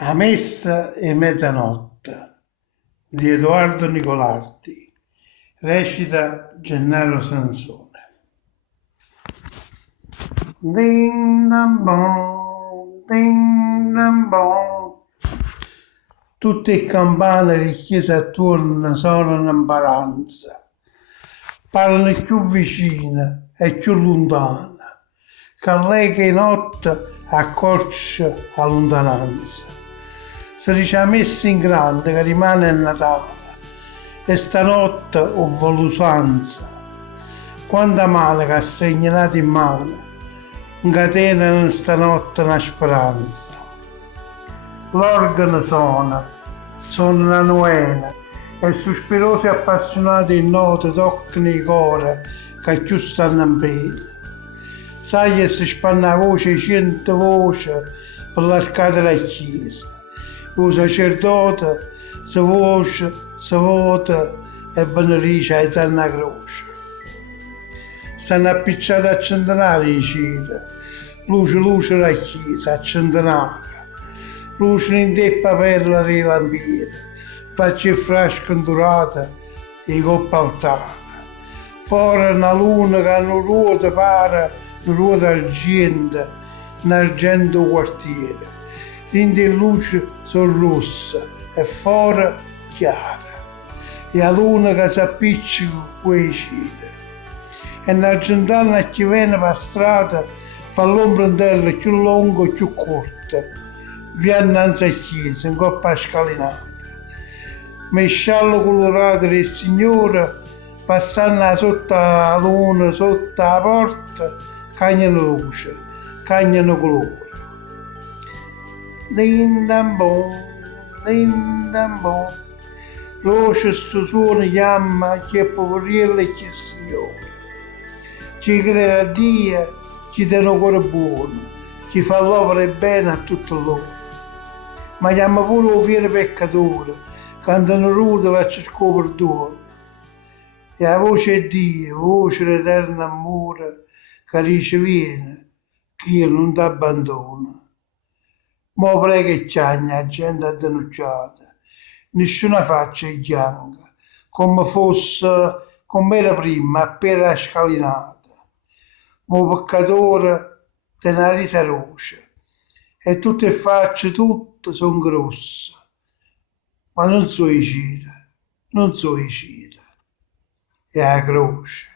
A messa e mezzanotte di Edoardo Nicolardi, recita Gennaro Sansone. Ding dam bong, tutte le campane di chiesa attorno suonano in paranza, parlano più vicine e più lontane, che lei che notte accorcia a lontananza. Si dice messa in grande che rimane il Natale e stanotte ho volusanza. Quanta male che ha stregnato in mano, incatenano stanotte una speranza. L'organo suona una novena e sospirosi e appassionati in note toccano i cuori che più stanno in piedi. Sai si spanna voce, cento voce per l'arcata della chiesa. Il sacerdote si voce, si vota e benedice a eterna croce. Stanno appicciati a centenari di cire, luce la chiesa a centenari, luce in teppa perla rilampiere, faccia il frasco indurata e coppa altare. Fuori una luna che non ruota pare, non ruota argento, un argento quartiere. Dentro le luci sono rosse e fuori chiara. E la luna che si appiccica con quei cire. E un'argentana che viene per strada fa l'ombra in terra più lunga e più corta. Viene innanzi a chiesa, in coppa scalinata. Mesciallo colorato del Signore, passando sotto la luna, sotto la porta, cagnano luce, cagnano colore. Ding dam bong, luce sto suono chiama chi è poverello e chi è Signore. Chi crede a Dio, chi tiene un cuore buono, chi fa l'opera bene a tutto loro. Ma chiama pure un fiero peccatore, cantano rude va a cercare perdono. E la voce è Dio, voce dell'eterno amore, che dice vieni, che io non ti abbandono. Mo prega e chiagna, gente addenucciata, nessuna faccia è bianca, come fosse, come era prima, appena scalinata. Mo peccatore te ne risa roce, e tutte le facce, tutte sono grosse, ma non so i cire, non so i cire, è la croce.